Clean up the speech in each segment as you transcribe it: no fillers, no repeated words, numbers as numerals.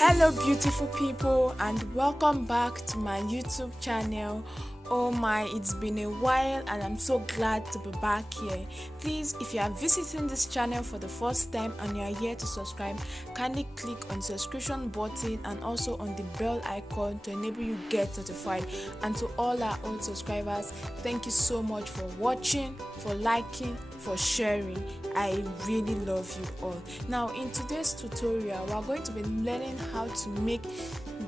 Hello beautiful people, and welcome back to my YouTube channel. Oh my, it's been a while and I'm so glad to be back here. Please, if you are visiting this channel for the first time and you are here to subscribe, kindly click on the subscription button and also on the bell icon to enable you get notified. And to all our old subscribers, thank you so much for watching, for liking, for sharing. I really love you all. Now in today's tutorial, we are going to be learning how to make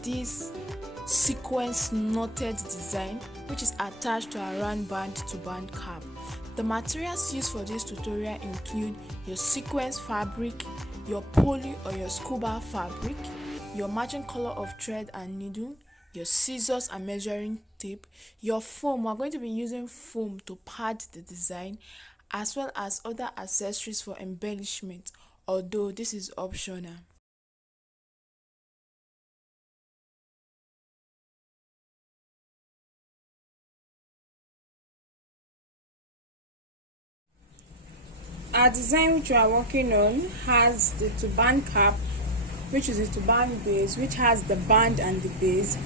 this sequence knotted design which is attached to a round band turban cap. The materials used for this tutorial include your sequence fabric, your poly or your scuba fabric, your matching color of thread and needle, your scissors and measuring tape, your foam. We're going to be using foam to pad the design, as well as other accessories for embellishment, although this is optional. Our design which we are working on has the turban cap, which is the turban base, which has the band and the base,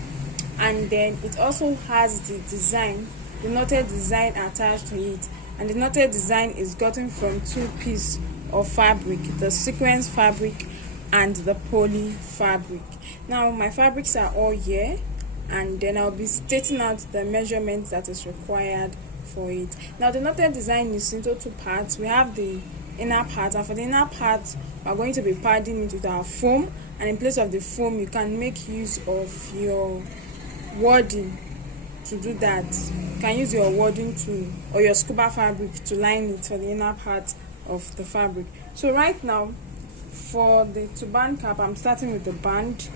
and then it also has the design, the knotted design attached to it. And the knotted design is gotten from two pieces of fabric, the sequence fabric and the poly fabric. Now my fabrics are all here, and then I'll be stating out the measurements that is required for it. Now the knotted design is into two parts. We have the inner part, and for the inner part we are going to be padding it with our foam, and in place of the foam you can make use of your wording to do that. You can use your wording to or your scuba fabric to line it for the inner part of the fabric. So right now for the turban cap, I'm starting with the band,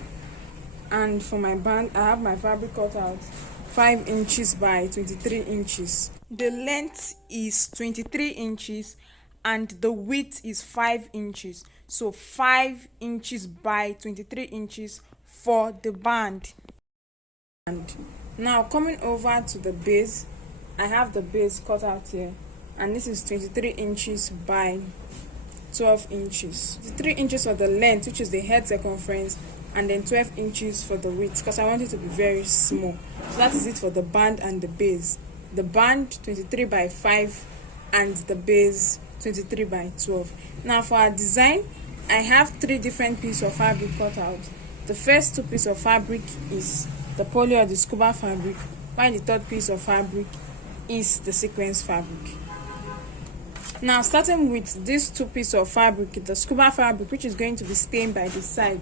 and for my band I have my fabric cut out 5 inches by 23 inches. The length is 23 inches and the width is 5 inches. So 5 inches by 23 inches for the band. And now coming over to the base, I have the base cut out here, and this is 23 inches by 12 inches. 3 inches for the length, which is the head circumference, and then 12 inches for the width, because I want it to be very small. So that is it for the band and the base. The band 23 by 5 and the base 23 by 12. Now for our design, I have 3 different pieces of fabric cut out. The first 2 pieces of fabric is the poly or the scuba fabric, while the third piece of fabric is the sequence fabric. Now starting with these 2 pieces of fabric, the scuba fabric, which is going to be stained by the side.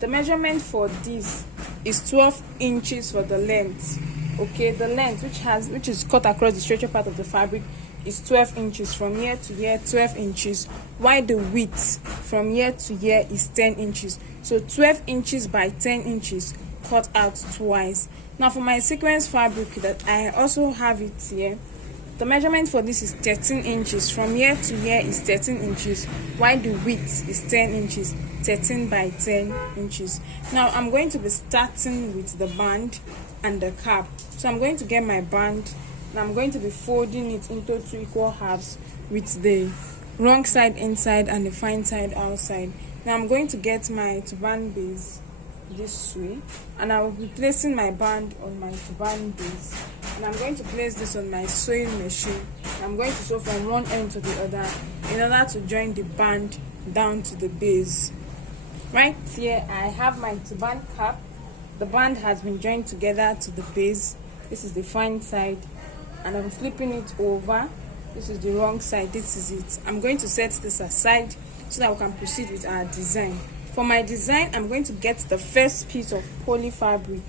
The measurement for this is 12 inches for the length. Okay, the length which is cut across the stretcher part of the fabric is 12 inches from here to here, 12 inches, while the width from here to here is 10 inches. So 12 inches by 10 inches cut out twice. Now for my sequence fabric that I also have it here, the measurement for this is 13 inches. From here to here is 13 inches, while the width is 10 inches, 13 by 10 inches. Now I'm going to be starting with the band and the cap. So I'm going to get my band, and I'm going to be folding it into 2 equal halves with the wrong side inside and the fine side outside. Now I'm going to get my turban base this way, and I will be placing my band on my turban base, and I'm going to place this on my sewing machine. I'm going to sew from one end to the other in order to join the band down to the base. Right here I have my turban cap. The band has been joined together to the base. This is the fine side, and I'm flipping it over. This is the wrong side. This is it. I'm going to set this aside so that we can proceed with our design. For my design, I'm going to get the first piece of poly fabric,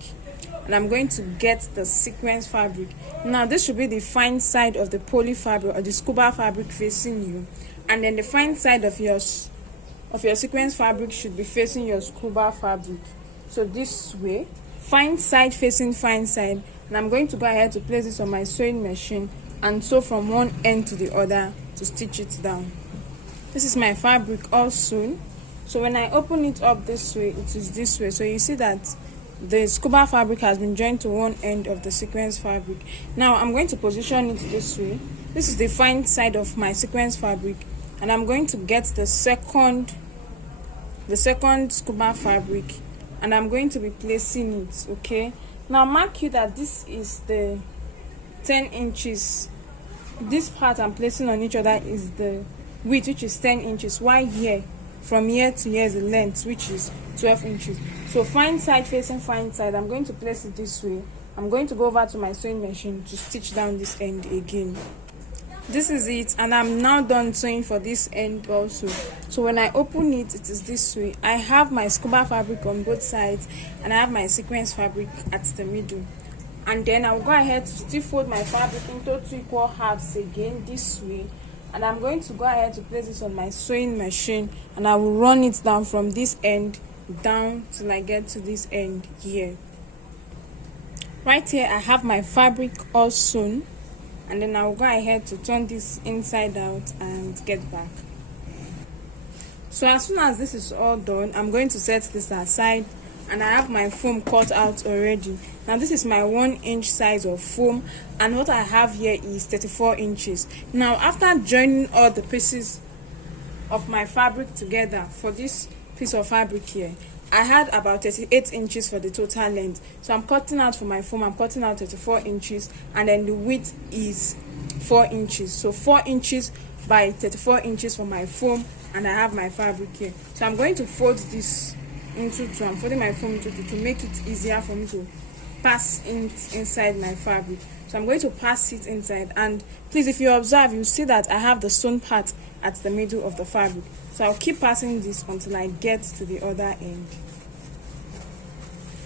and I'm going to get the sequence fabric. Now this should be the fine side of the poly fabric or the scuba fabric facing you, and then the fine side of your sequence fabric should be facing your scuba fabric. So this way, fine side facing fine side, and I'm going to go ahead to place this on my sewing machine and sew from one end to the other to stitch it down. This is my fabric all sewn. So when I open it up this way, it is this way. So you see that the scuba fabric has been joined to one end of the sequence fabric. Now I'm going to position it this way. This is the fine side of my sequence fabric, and I'm going to get the second scuba fabric and I'm going to be placing it. Okay, now mark you that this is the 10 inches. This part I'm placing on each other is the width, which is 10 inches, while here, from here to here, is the length, which is 12 inches. So fine side facing fine side, I'm going to place it this way. I'm going to go over to my sewing machine to stitch down this end again. This is it, and I'm now done sewing for this end also. So when I open it, it is this way. I have my scuba fabric on both sides, and I have my sequence fabric at the middle. And then I'll go ahead to still fold my fabric into 2 equal halves again this way, and I'm going to go ahead to place this on my sewing machine, and I will run it down from this end down till I get to this end here. Right here I have my fabric all sewn, and then I'll go ahead to turn this inside out and get back. So as soon as this is all done, I'm going to set this aside, and I have my foam cut out already. Now this is my 1 inch size of foam, and what I have here is 34 inches. Now after joining all the pieces of my fabric together for this piece of fabric here, I had about 38 inches for the total length. So I'm cutting out for my foam, I'm cutting out 34 inches, and then the width is 4 inches. So 4 inches by 34 inches for my foam, and I have my fabric here. So I'm going to fold this into 2. I'm folding my foam into 2 to make it easier for me to pass inside my fabric. So I'm going to pass it inside, and please, if you observe, you see that I have the sewn part at the middle of the fabric. So I'll keep passing this until I get to the other end.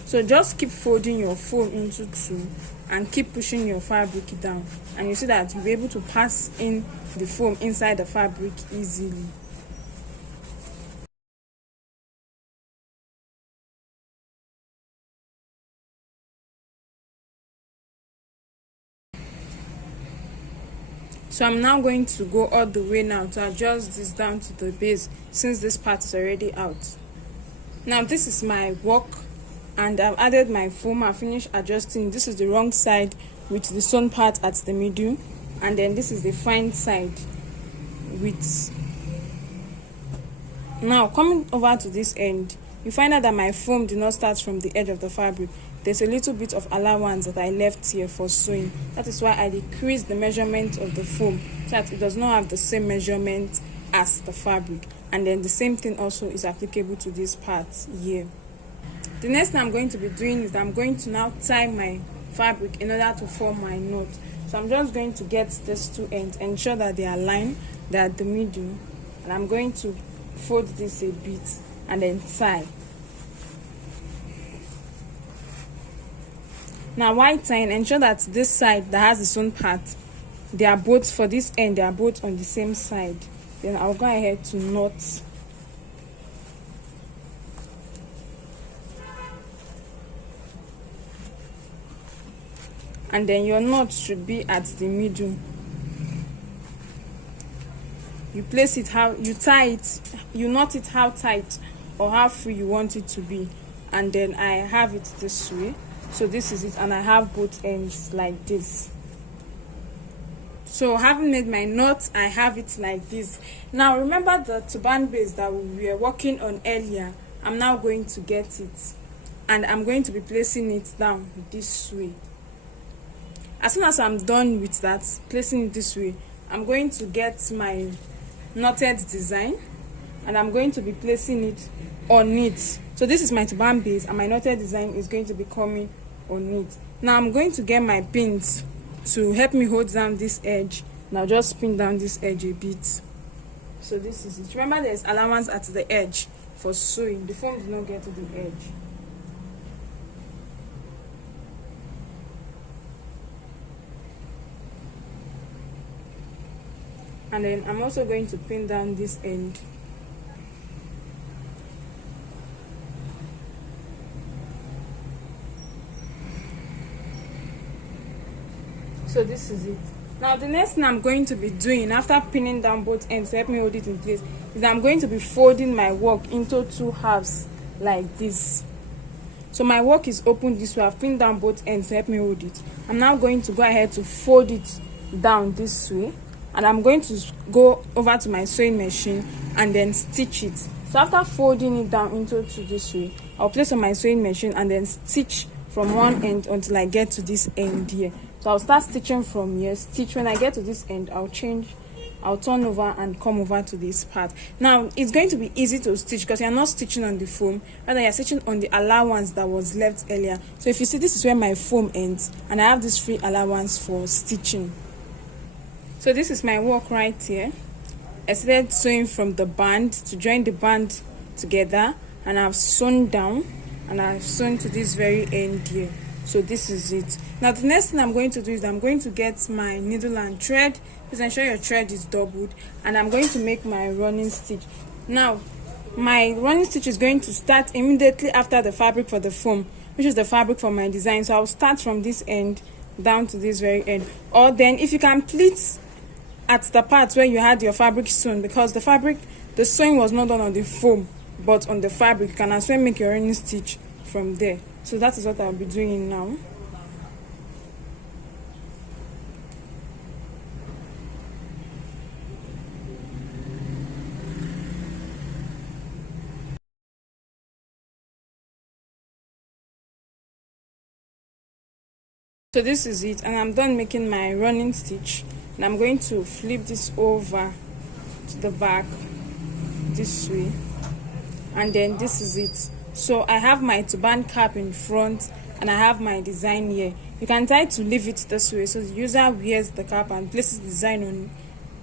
So just keep folding your foam into 2 and keep pushing your fabric down, and you see that you'll be able to pass in the foam inside the fabric easily. So I'm now going to go all the way now to adjust this down to the base, since this part is already out. Now this is my work, and I've added my foam. I finished adjusting. This is the wrong side with the sewn part at the middle, and then this is the fine side with. Now coming over to this end, you find out that my foam did not start from the edge of the fabric. There's a little bit of allowance that I left here for sewing. That is why I decreased the measurement of the foam, so that it does not have the same measurement as the fabric. And then the same thing also is applicable to this part here. The next thing I'm going to be doing is I'm going to now tie my fabric in order to form my knot. So I'm just going to get these 2 ends, ensure that they are aligned, they're at the middle, and I'm going to fold this a bit and then tie. Now while tying, ensure that this side that has the sewn part, they are both, for this end, they are both on the same side. Then I'll go ahead to knot. And then your knot should be at the middle. You place it how you tie it, you knot it how tight or how free you want it to be. And then I have it this way. So this is it, and I have both ends like this. So having made my knot, I have it like this. Now remember the turban base that we were working on earlier. I'm now going to get it, and I'm going to be placing it down this way. As soon as I'm done with that, placing it this way, I'm going to get my knotted design, and I'm going to be placing it on it. So this is my turban base, and my knotted design is going to be coming on it. Now I'm going to get my pins to help me hold down this edge. Now just pin down this edge a bit. So this is it. Remember, there's allowance at the edge for sewing. The foam did not get to the edge. And then I'm also going to pin down this end. So this is it. Now the next thing I'm going to be doing after pinning down both ends to help me hold it in place is I'm going to be folding my work into 2 halves like this. So my work is open this way. I've pinned down both ends to help me hold it. I'm now going to go ahead to fold it down this way, and I'm going to go over to my sewing machine and then stitch it. So after folding it down into this way, I'll place on my sewing machine and then stitch from one end until I get to this end here. So I'll start stitching from here, stitch. When I get to this end, I'll turn over and come over to this part. Now it's going to be easy to stitch because you're not stitching on the foam, rather you're stitching on the allowance that was left earlier. So if you see, this is where my foam ends and I have this free allowance for stitching. So this is my work right here. I started sewing from the band to join the band together, and I've sewn down and I've sewn to this very end here. So this is it. Now the next thing I'm going to do is I'm going to get my needle and thread. Please ensure your thread is doubled, and I'm going to make my running stitch. Now my running stitch is going to start immediately after the fabric for the foam, which is the fabric for my design. So I'll start from this end down to this very end, or then if you can pleat at the part where you had your fabric sewn, because the sewing was not done on the foam but on the fabric, you can as well make your running stitch from there. So that is what I'll be doing now. So this is it, and I'm done making my running stitch, and I'm going to flip this over to the back this way, and then this is it. So I have my turban cap in front and I have my design here. You can try to leave it this way so the user wears the cap and places the design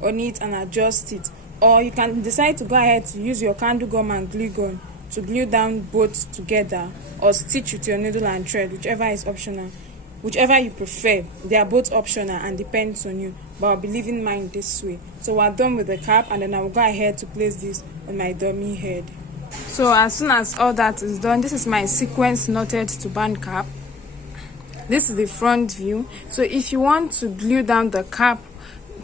on it and adjust it, or you can decide to go ahead to use your candle gum and glue gun to glue down both together, or stitch with your needle and thread, whichever is optional. Whichever you prefer, they are both optional and depends on you, but I'll be leaving mine this way. So we're done with the cap, and then I will go ahead to place this on my dummy head. So as soon as all that is done, this is my sequence knotted turban cap. This is the front view. So if you want to glue down the cap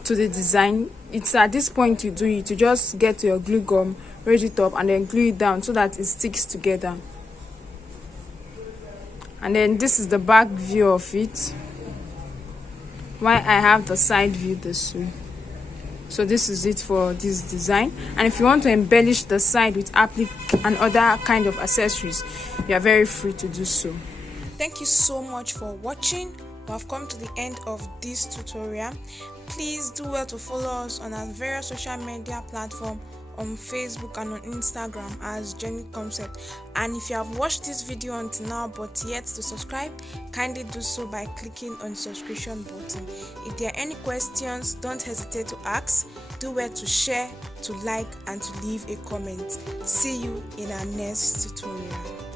to the design, it's at this point you do it. You just get your glue gum, raise it up, and then glue it down so that it sticks together. And then this is the back view of it, while I have the side view this way. So this is it for this design, and if you want to embellish the side with applique and other kind of accessories, you are very free to do so. Thank you so much for watching. We have come to the end of this tutorial. Please do well to follow us on our various social media platforms, on Facebook and on Instagram as Jenie Concept. And if you have watched this video until now but yet to subscribe, kindly do so by clicking on the subscription button. If there are any questions, don't hesitate to ask. Do well to share, to like, and to leave a comment. See you in our next tutorial.